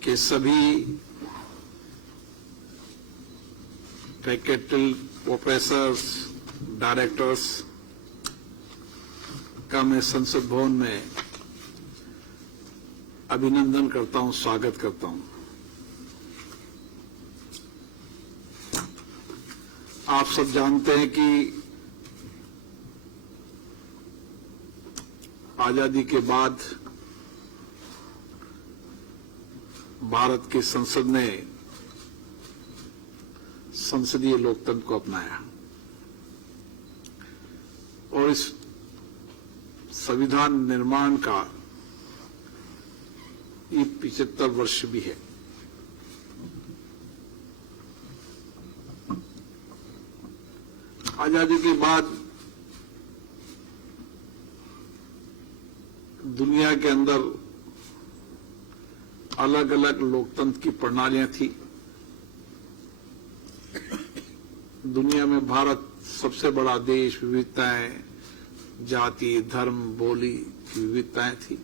के सभी faculty, professors, directors का मैं संसद भवन में अभिनंदन करता हूं, स्वागत करता हूं। आप सब जानते हैं कि आजादी के बाद भारत की संसद ने संसदीय लोकतंत्र को अपनाया और इस संविधान निर्माण का ये 75 वर्ष भी है। आजादी के बाद दुनिया के अंदर अलग अलग लोकतंत्र की प्रणालियां थी। दुनिया में भारत सबसे बड़ा देश, विविधताएं, जाति, धर्म, बोली की विविधताएं थी।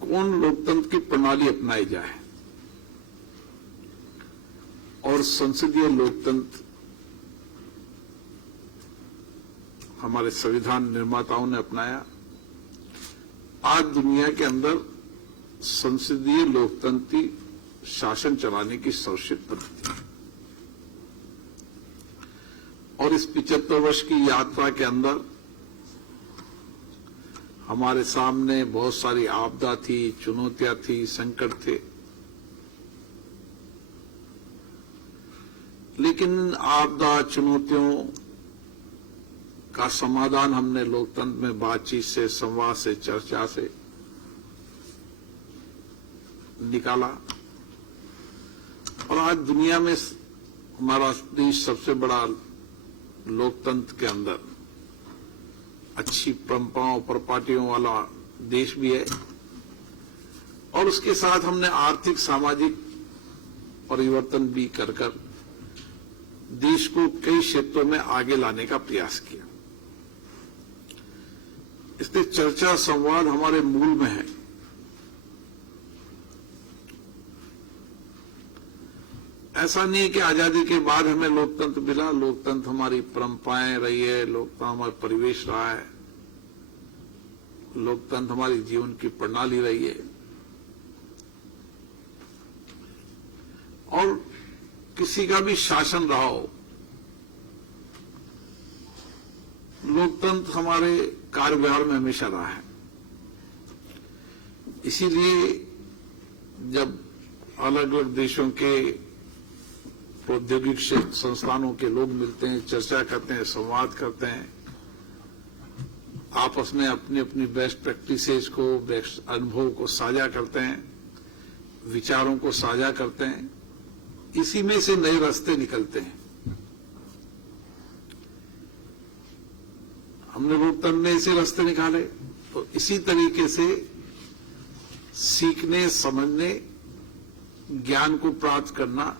कौन लोकतंत्र की प्रणाली अपनाई जाए, और संसदीय लोकतंत्र हमारे संविधान निर्माताओं ने अपनाया। आज दुनिया के अंदर संसदीय लोकतंत्र शासन चलाने की सर्वश्रेष्ठ पद्धति है और इस 75 वर्ष की यात्रा के अंदर हमारे सामने बहुत सारी आपदा थी, चुनौतियां थी, संकट थे, लेकिन आपदा चुनौतियों का समाधान हमने लोकतंत्र में बातचीत से, संवाद से, चर्चा से निकाला और आज दुनिया में हमारा देश सबसे बड़ा लोकतंत्र के अंदर अच्छी परंपराओं, प्रॉपर्टियों वाला देश भी है और उसके साथ हमने आर्थिक, सामाजिक परिवर्तन भी कर देश को कई क्षेत्रों में आगे लाने का प्रयास किया। इसलिए चर्चा, संवाद हमारे मूल में है। ऐसा नहीं है कि आजादी के बाद हमें लोकतंत्र मिला। लोकतंत्र हमारी परंपराएं रही है, लोकतंत्र हमारा परिवेश रहा है, लोकतंत्र हमारी जीवन की प्रणाली रही है और किसी का भी शासन रहा हो, लोकतंत्र हमारे कार्य व्यवहार में हमेशा रहा है। इसीलिए जब अलग अलग देशों के प्रौद्योगिक संस्थानों के लोग मिलते हैं, चर्चा करते हैं, संवाद करते हैं, आपस में अपनी अपनी बेस्ट प्रैक्टिसेस को, बेस्ट अनुभव को साझा करते हैं, विचारों को साझा करते हैं, इसी में से नए रास्ते निकलते हैं। हमने लोकतंत्र में ऐसे रास्ते निकाले, तो इसी तरीके से सीखने, समझने, ज्ञान को प्राप्त करना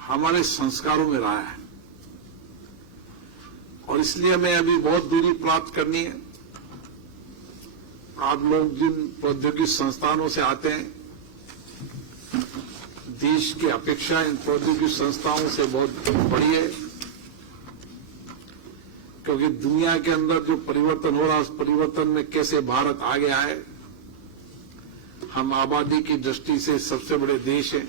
हमारे संस्कारों में रहा है और इसलिए हमें अभी बहुत दूरी प्राप्त करनी है। आप लोग जिन प्रौद्योगिक संस्थानों से आते हैं, देश की अपेक्षा इन प्रौद्योगिक संस्थाओं से बहुत बड़ी है, क्योंकि दुनिया के अंदर जो परिवर्तन हो रहा है, उस परिवर्तन में कैसे भारत आगे आए। हम आबादी की दृष्टि से सबसे बड़े देश हैं,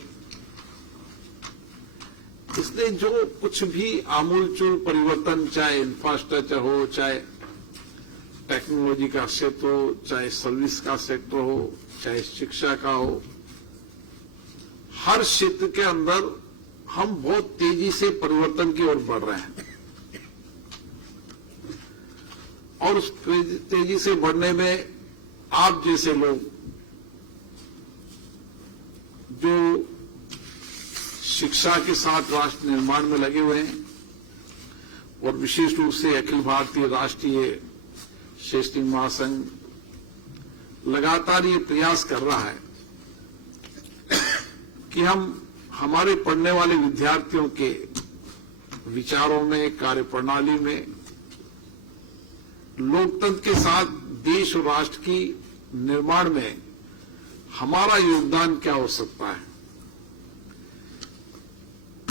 इसलिए जो कुछ भी आमूलचूल परिवर्तन, चाहे इंफ्रास्ट्रक्चर हो, चाहे टेक्नोलॉजी का क्षेत्र हो, चाहे सर्विस का सेक्टर हो, चाहे शिक्षा का हो, हर क्षेत्र के अंदर हम बहुत तेजी से परिवर्तन की ओर बढ़ रहे हैं और उस तेजी से बढ़ने में आप जैसे लोग जो शिक्षा के साथ राष्ट्र निर्माण में लगे हुए हैं और विशेष रूप से अखिल भारतीय राष्ट्रीय शैक्षणिक महासंघ लगातार ये प्रयास कर रहा है कि हम हमारे पढ़ने वाले विद्यार्थियों के विचारों में, कार्यप्रणाली में लोकतंत्र के साथ देश और राष्ट्र की निर्माण में हमारा योगदान क्या हो सकता है,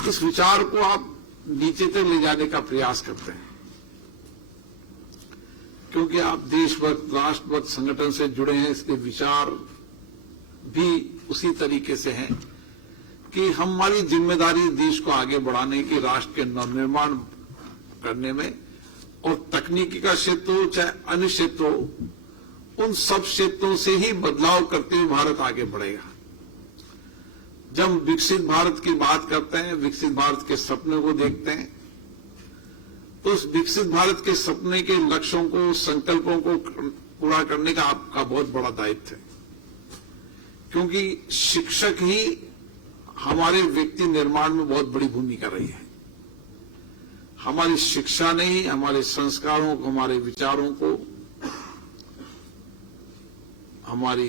इस विचार को आप नीचे तक ले जाने का प्रयास करते हैं, क्योंकि आप देशभक्त राष्ट्रभक्त संगठन से जुड़े हैं, इसलिए विचार भी उसी तरीके से हैं कि हमारी जिम्मेदारी देश को आगे बढ़ाने की, राष्ट्र के नवनिर्माण करने में, और तकनीकी का क्षेत्र हो चाहे अन्य क्षेत्र हो, उन सब क्षेत्रों से ही बदलाव करते हुए भारत आगे बढ़ेगा। जब विकसित भारत की बात करते हैं, विकसित भारत के सपने को देखते हैं, तो उस विकसित भारत के सपने के लक्ष्यों को, संकल्पों को पूरा करने का आपका बहुत बड़ा दायित्व है, क्योंकि शिक्षक ही हमारे व्यक्ति निर्माण में बहुत बड़ी भूमिका रही है। हमारी शिक्षा ने ही हमारे संस्कारों को, हमारे विचारों को, हमारी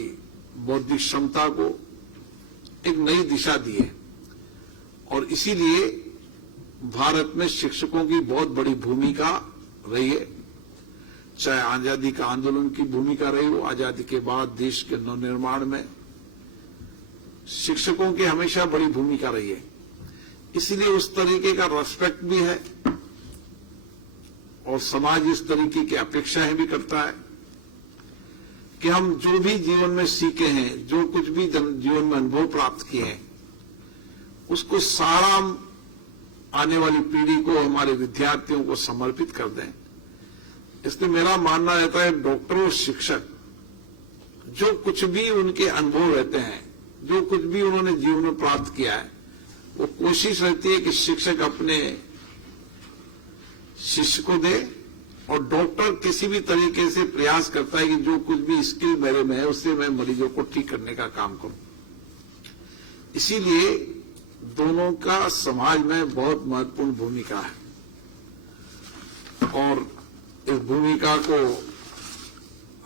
बौद्धिक क्षमता को एक नई दिशा दी है, और इसीलिए भारत में शिक्षकों की बहुत बड़ी भूमिका रही है। चाहे आजादी का आंदोलन की भूमिका रही हो, आजादी के बाद देश के नवनिर्माण में शिक्षकों की हमेशा बड़ी भूमिका रही है। इसलिए उस तरीके का रेस्पेक्ट भी है, और समाज इस तरीके की अपेक्षाएं भी करता है कि हम जो भी जीवन में सीखे हैं, जो कुछ भी जीवन में अनुभव प्राप्त किए हैं, उसको सारा आने वाली पीढ़ी को, हमारे विद्यार्थियों को समर्पित कर दें। इसलिए मेरा मानना रहता है, डॉक्टर और शिक्षक जो कुछ भी उनके अनुभव रहते हैं, जो कुछ भी उन्होंने जीवन में प्राप्त किया है, वो कोशिश रहती है कि शिक्षक अपने शिष्य को दे, और डॉक्टर किसी भी तरीके से प्रयास करता है कि जो कुछ भी स्किल मेरे में है, उससे मैं मरीजों को ठीक करने का काम करूं। इसीलिए दोनों का समाज में बहुत महत्वपूर्ण भूमिका है, और इस भूमिका को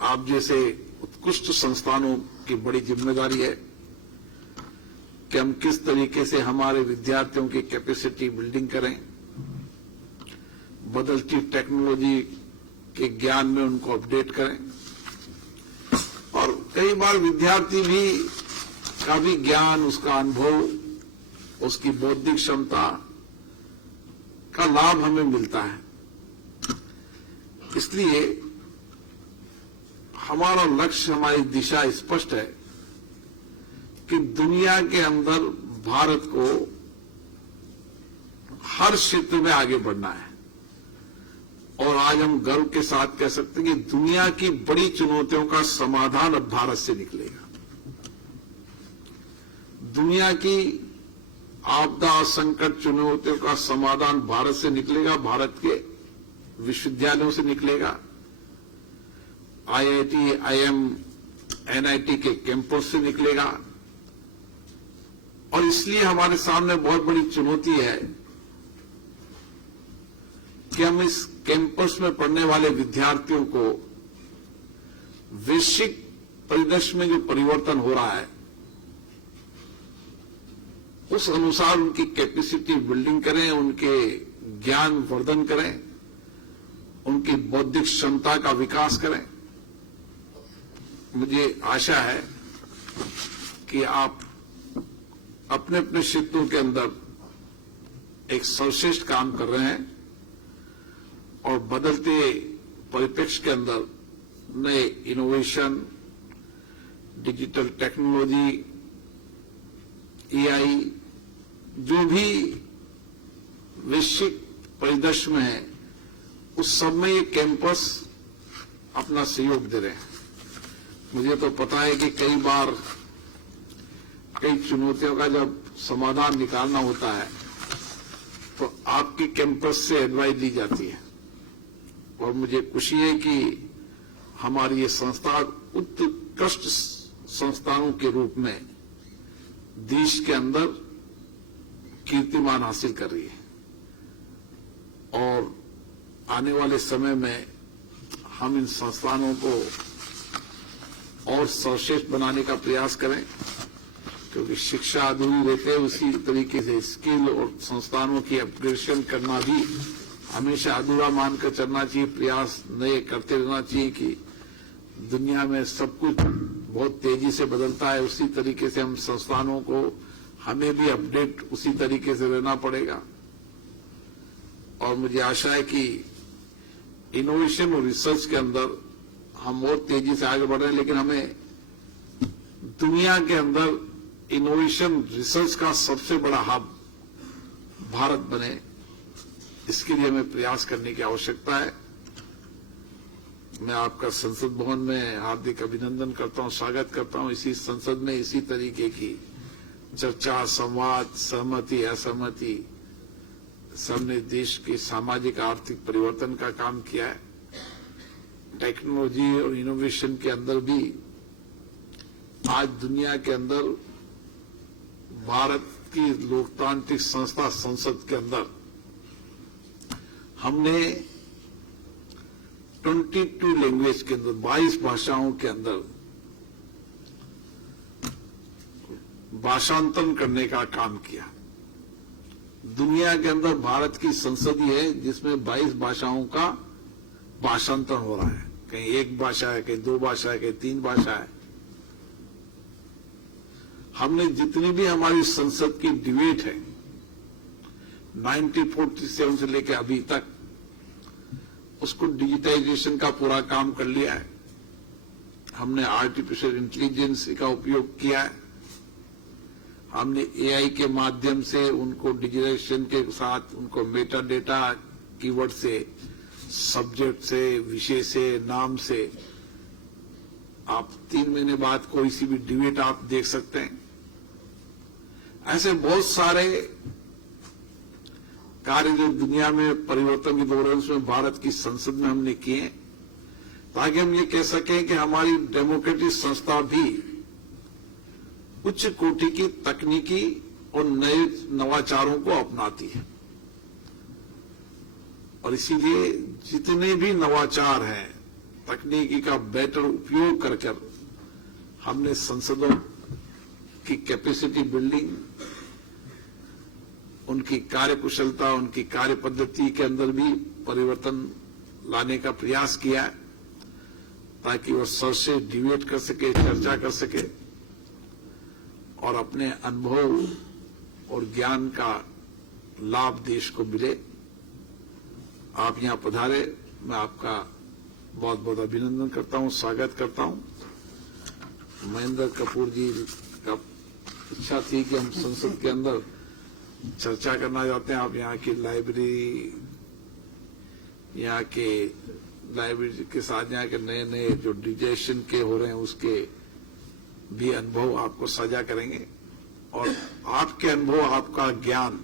आप जैसे उत्कृष्ट संस्थानों की बड़ी जिम्मेदारी है कि हम किस तरीके से हमारे विद्यार्थियों की कैपेसिटी बिल्डिंग करें, बदलती टेक्नोलॉजी के ज्ञान में उनको अपडेट करें, और कई बार विद्यार्थी का भी ज्ञान, उसका अनुभव, उसकी बौद्धिक क्षमता का लाभ हमें मिलता है। इसलिए हमारा लक्ष्य, हमारी दिशा स्पष्ट है कि दुनिया के अंदर भारत को हर क्षेत्र में आगे बढ़ना है, और आज हम गर्व के साथ कह सकते हैं कि दुनिया की बड़ी चुनौतियों का समाधान अब भारत से निकलेगा। दुनिया की आपदा, संकट, चुनौतियों का समाधान भारत से निकलेगा, भारत के विश्वविद्यालयों से निकलेगा, आईआईटी, आईएम, एनआईटी के कैंपस से निकलेगा। और इसलिए हमारे सामने बहुत बड़ी चुनौती है कि हम इस कैंपस में पढ़ने वाले विद्यार्थियों को वैश्विक परिदृश्य में जो परिवर्तन हो रहा है, उस अनुसार उनकी कैपेसिटी बिल्डिंग करें, उनके ज्ञान वर्धन करें, उनकी बौद्धिक क्षमता का विकास करें। मुझे आशा है कि आप अपने अपने क्षेत्रों के अंदर एक सर्वश्रेष्ठ काम कर रहे हैं, और बदलते परिप्रेक्ष्य के अंदर नए इनोवेशन, डिजिटल टेक्नोलॉजी, एआई, जो भी वैश्विक परिदृश्य में है, उस सब में ये कैंपस अपना सहयोग दे रहे हैं। मुझे तो पता है कि कई बार कई चुनौतियों का जब समाधान निकालना होता है तो आपकी कैंपस से एडवाइस ली जाती है, और मुझे खुशी है कि हमारी ये संस्था उत्कृष्ट संस्थानों के रूप में देश के अंदर कीर्तिमान हासिल कर रही है, और आने वाले समय में हम इन संस्थानों को और सर्वश्रेष्ठ बनाने का प्रयास करें, क्योंकि शिक्षा अधूरी रहते, उसी तरीके से स्किल और संस्थानों की अपग्रेडेशन करना भी हमेशा अधूरा मानकर चलना चाहिए। प्रयास नए करते रहना चाहिए कि दुनिया में सब कुछ बहुत तेजी से बदलता है, उसी तरीके से हम संस्थानों को हमें भी अपडेट उसी तरीके से रहना पड़ेगा। और मुझे आशा है कि इनोवेशन और रिसर्च के अंदर हम और तेजी से आगे बढ़ रहे हैं, लेकिन हमें दुनिया के अंदर इनोवेशन रिसर्च का सबसे बड़ा हब भारत बने, इसके लिए हमें प्रयास करने की आवश्यकता है। मैं आपका संसद भवन में हार्दिक अभिनंदन करता हूं, स्वागत करता हूं। इसी संसद में इसी तरीके की चर्चा, संवाद, सहमति, असहमति सबने देश के सामाजिक आर्थिक परिवर्तन का काम किया है। टेक्नोलॉजी और इनोवेशन के अंदर भी आज दुनिया के अंदर भारत की लोकतांत्रिक संस्था संसद के अंदर हमने 22 लैंग्वेज के अंदर 22 भाषाओं के अंदर भाषांतरण करने का काम किया। दुनिया के अंदर भारत की संसद ही है जिसमें 22 भाषाओं का भाषांतरण हो रहा है। कहीं एक भाषा है, कहीं 2 भाषा है, कहीं 3 भाषा है। हमने जितनी भी हमारी संसद की डिबेट है 1947 से लेकर अभी तक, उसको डिजिटाइजेशन का पूरा काम कर लिया है। हमने आर्टिफिशियल इंटेलिजेंस का उपयोग किया है। हमने एआई के माध्यम से उनको डिजिटाइजेशन के साथ उनको मेटा डेटा कीवर्ड से, सब्जेक्ट से, विषय से, नाम से आप 3 महीने बाद कोई सी भी डिबेट आप देख सकते हैं। ऐसे बहुत सारे कार्य जो दुनिया में परिवर्तन की दौर है उसमें भारत की संसद में हमने किए, ताकि हम ये कह सकें कि हमारी डेमोक्रेटिक संस्था भी उच्च कोटि की तकनीकी और नए नवाचारों को अपनाती है। और इसीलिए जितने भी नवाचार हैं, तकनीकी का बेटर उपयोग कर हमने संसदों की कैपेसिटी बिल्डिंग, उनकी कार्यकुशलता, उनकी कार्य पद्धति के अंदर भी परिवर्तन लाने का प्रयास किया है, ताकि वो सर से डिबेट कर सके, चर्चा कर सके और अपने अनुभव और ज्ञान का लाभ देश को मिले। आप यहां पधारे, मैं आपका बहुत बहुत अभिनंदन करता हूं, स्वागत करता हूं। महेंद्र कपूर जी का इच्छा थी कि हम संसद के अंदर चर्चा करना चाहते हैं। आप यहाँ की लाइब्रेरी, यहाँ के लाइब्रेरी के साथ यहाँ के नए नए जो डिजिटाइजेशन के हो रहे हैं उसके भी अनुभव आपको साझा करेंगे। और आपके अनुभव, आपका ज्ञान,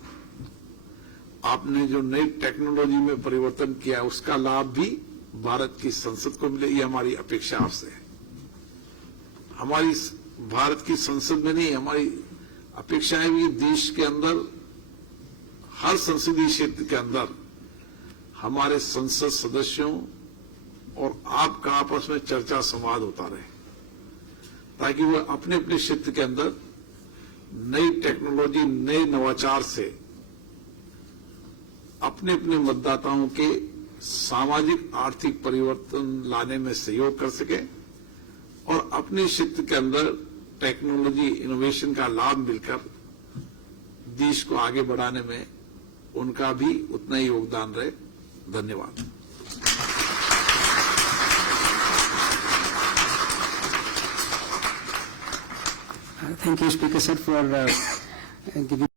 आपने जो नई टेक्नोलॉजी में परिवर्तन किया उसका लाभ भी भारत की संसद को मिले, ये हमारी अपेक्षा आपसे है। हमारी भारत की संसद में नहीं, हमारी अपेक्षा है कि देश के अंदर हर संसदीय क्षेत्र के अंदर हमारे संसद सदस्यों और आपका आपस में चर्चा संवाद होता रहे, ताकि वो अपने अपने क्षेत्र के अंदर नई टेक्नोलॉजी, नए नवाचार से अपने अपने मतदाताओं के सामाजिक आर्थिक परिवर्तन लाने में सहयोग कर सके और अपने क्षेत्र के अंदर टेक्नोलॉजी इनोवेशन का लाभ मिलकर देश को आगे बढ़ाने में उनका भी उतना ही योगदान रहे। धन्यवाद। Thank you, Speaker, sir, for giving